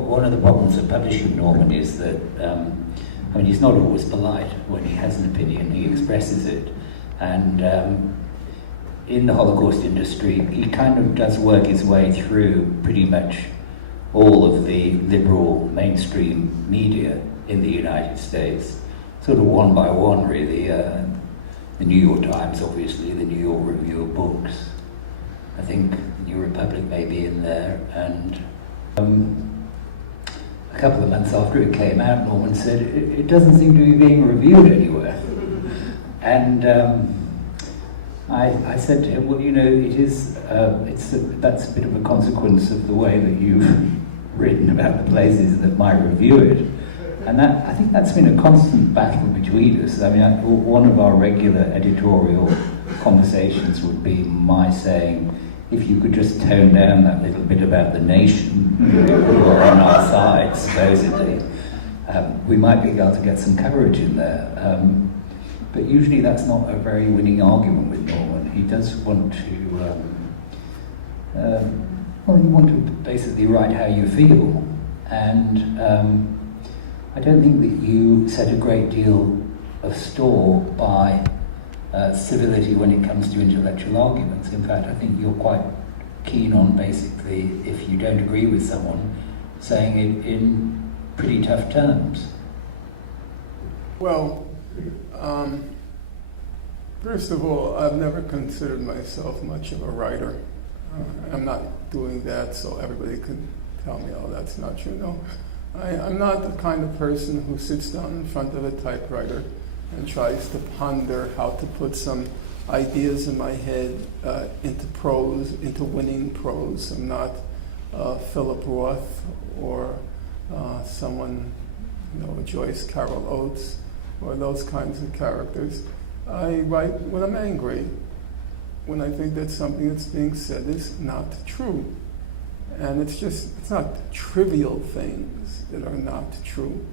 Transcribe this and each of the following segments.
one of the problems of publishing Norman is that, I mean, he's not always polite. When he has an opinion, he expresses it. And in the Holocaust industry, he kind of does work his way through pretty much all of the liberal mainstream media in the United States, sort of one by one, really. The New York Times, obviously, the New York Review of Books. I think the New Republic may be in there. And a couple of months after it came out, Norman said, it doesn't seem to be being reviewed anywhere. And I said to him, well, you know, it is, that's a bit of a consequence of the way that you've written about the places that might review it. And that, I think that's been a constant battle between us. I mean, one of our regular editorial conversations would be my saying, if you could just tone down that little bit about the nation, who are on our side, supposedly, we might be able to get some coverage in there. But usually that's not a very winning argument with Norman. He does want to, well, you want to basically write how you feel. And I don't think that you set a great deal of store by civility when it comes to intellectual arguments. In fact, I think you're quite keen on basically, if you don't agree with someone, saying it in pretty tough terms. Well, first of all, I've never considered myself much of a writer. I'm not doing that so everybody can tell me, oh, that's not true. No. I'm not the kind of person who sits down in front of a typewriter and tries to ponder how to put some ideas in my head into prose, into winning prose. I'm not Philip Roth or someone, you know, Joyce Carol Oates or those kinds of characters. I write when I'm angry, when I think that something that's being said is not true. And it's not trivial things that are not true.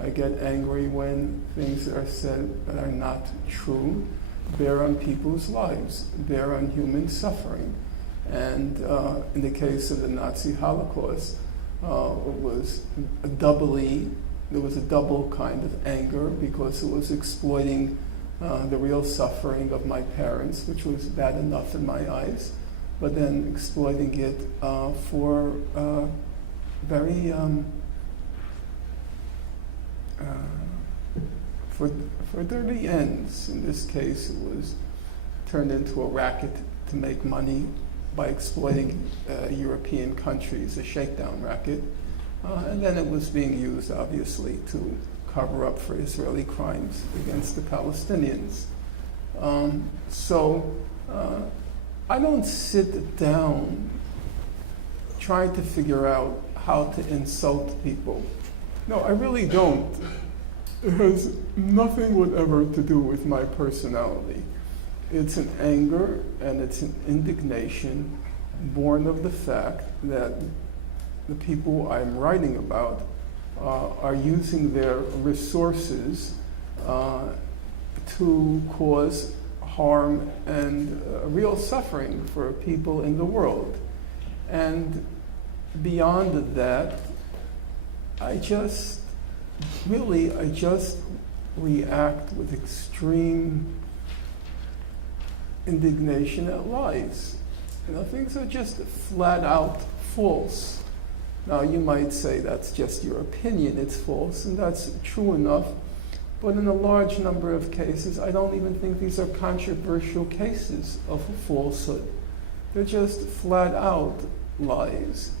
I get angry when things that are said that are not true bear on people's lives, bear on human suffering. And in the case of the Nazi Holocaust, it was there was a double kind of anger because it was exploiting the real suffering of my parents, which was bad enough in my eyes, but then exploiting it for very for dirty ends. In this case, it was turned into a racket to make money by exploiting European countries, a shakedown racket, and then it was being used, obviously, to cover up for Israeli crimes against the Palestinians. I don't sit down trying to figure out how to insult people. No, I really don't. It has nothing whatever to do with my personality. It's an anger and it's an indignation born of the fact that the people I'm writing about are using their resources to cause harm and real suffering for people in the world. And beyond that, I just react with extreme indignation at lies. You know, things are just flat out false. Now, you might say that's just your opinion, it's false, and that's true enough. But in a large number of cases, I don't even think these are controversial cases of falsehood. They're just flat out lies.